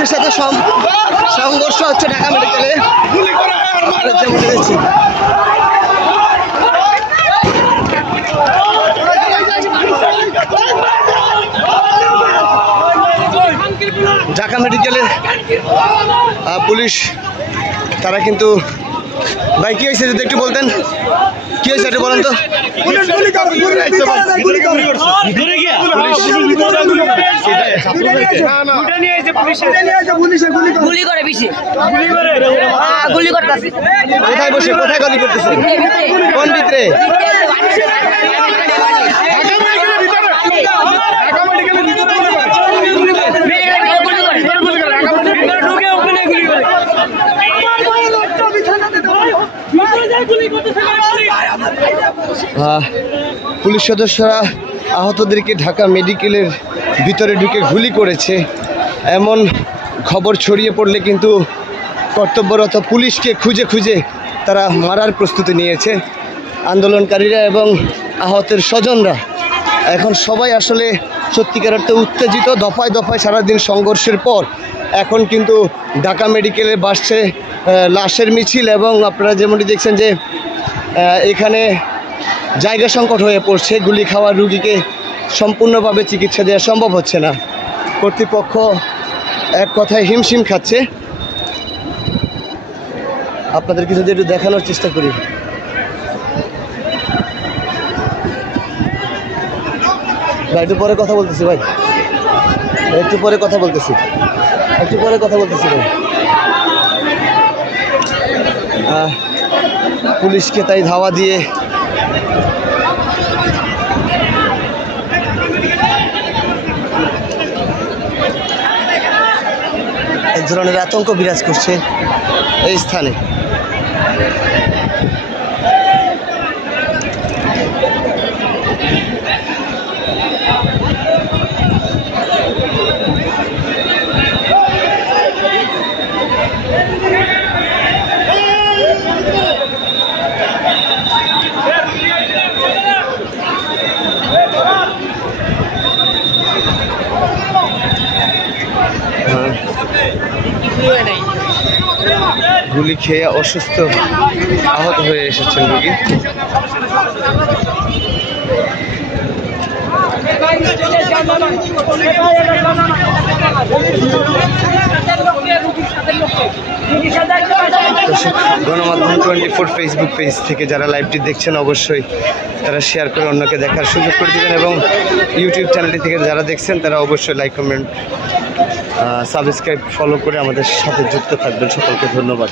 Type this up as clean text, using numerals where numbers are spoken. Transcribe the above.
পুলিশের সাথে সংঘর্ষ হচ্ছে ঢাকা মেডিকেলে। ঢাকা মেডিকেলে পুলিশ তারা কিন্তু ভাই কি হয়েছে যদি একটু বলতেন, কি হয়েছে একটু বলেন তো। কোথায় বসে কোথায় গুলি করতেছে, কোন ভিতরে? পুলিশ সদস্যরা আহতদেরকে ঢাকা মেডিকেলের ভিতরে ঢুকে গুলি করেছে এমন খবর ছড়িয়ে পড়লে কিন্তু কর্তব্যরত পুলিশকে খুঁজে খুঁজে তারা মারার প্রস্তুতি নিয়েছে আন্দোলনকারীরা এবং আহতের স্বজনরা। এখন সবাই আসলে সত্যিকার অর্থে উত্তেজিত। দফায় দফায় সারাদিন সংঘর্ষের পর এখন কিন্তু ঢাকা মেডিকেলে বাসছে লাশের মিছিল এবং আপনারা যেমনটি দেখছেন যে এখানে জায়গা সংকট হয়ে পড়ছে। গুলি খাওয়া রুগীকে সম্পূর্ণভাবে চিকিৎসা দেওয়া সম্ভব হচ্ছে না। কর্তৃপক্ষ এক কথায় হিমশিম খাচ্ছে। আপনাদেরকে যদি একটু দেখানোর চেষ্টা করি, ভাই একটু পরে কথা বলতেছি, ভাই একটু পরে কথা বলতেছি, ভাই। পুলিশকে তাই ধাওয়া দিয়ে এক ধরনের আতঙ্ক বিরাজ করছে এই স্থানে। গুলি খেয়ে অসুস্থ আহত হয়ে এসেছেন রোগী। গণমাধ্যম 24 ফেসবুক পেজ থেকে যারা লাইভটি দেখছেন অবশ্যই তারা শেয়ার করে অন্যকে দেখার সুযোগ করে দেবেন এবং ইউটিউব চ্যানেলটি থেকে যারা দেখছেন তারা অবশ্যই লাইক কমেন্ট সাবস্ক্রাইব ফলো করে আমাদের সাথে যুক্ত থাকবেন। সকলকে ধন্যবাদ।